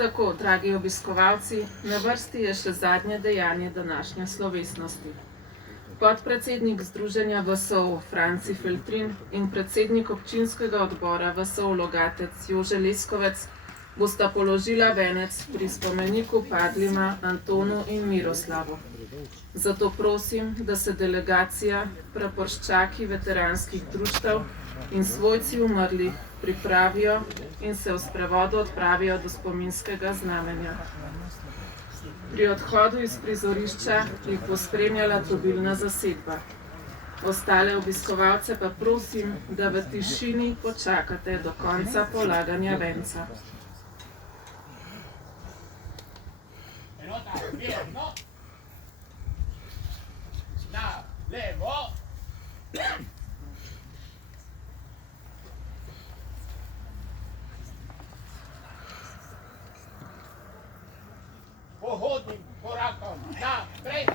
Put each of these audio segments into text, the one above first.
Tako, dragi obiskovalci, na vrsti je še zadnje dejanje današnje slovesnosti. Podpredsednik Združenja VSO Franci Feltrin in predsednik občinskega odbora VSO Logatec Jože Leskovec bosta položila venec pri spomeniku padlima Antonu in Miroslavu. Zato prosim, da se delegacija, praporščaki veteranskih društev in svojci umrlih pripravijo in se v sprevodu odpravijo do spominskega znamenja. Pri odhodu iz prizorišča jih bo spremljala trobilna zasedba. Ostale obiskovalce pa prosim, da v tišini počakate do konca polaganja venca. Na levo. Pohodnim korakom naprej.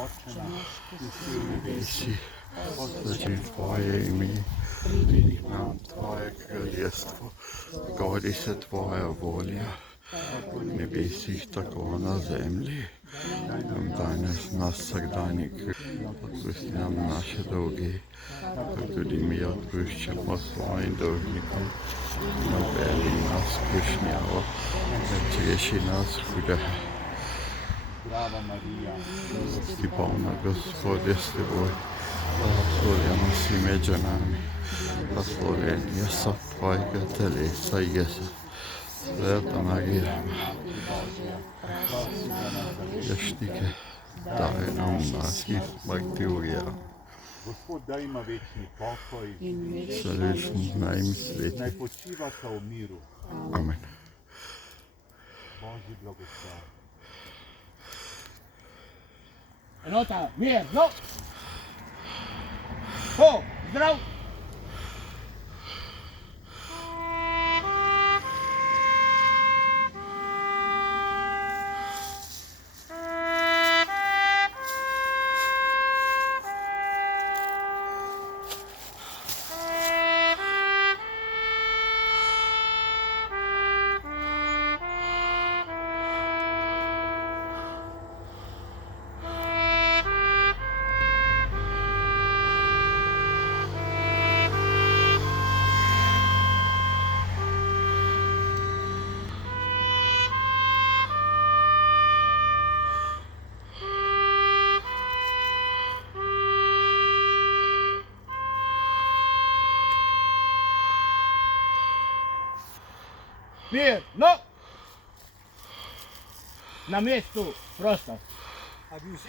Oče naš, ki si v nebesih, posveti tvoje ime, pridi k nam tvoje kraljestvo, zgodi se tvoja volja, v nebesih tako na zemlji. Nam danes naš vsakdanji kruh, odpusti nam naše dolge, kot tudi mi odpuščamo svojim dolžnikom. Ne vpelji nas v skušnjavo, ampak reši nas hudega. Brava Marija, Milosti polna, Gospod je s teboj, blagoslovljena si med ženami, blagoslovljen je sad tvojega telesa, Jezus. Sveta Marija, grešnike, daj nam v naših smrti ujela. Gospod, daj ima večni pokoj Selesni naj mi naj sveti. počivata v miru. Amen. Božji blagoslov. Enota, mir, no! Ho, zdrav! mirno. Na mjestu prostor. A bi vsi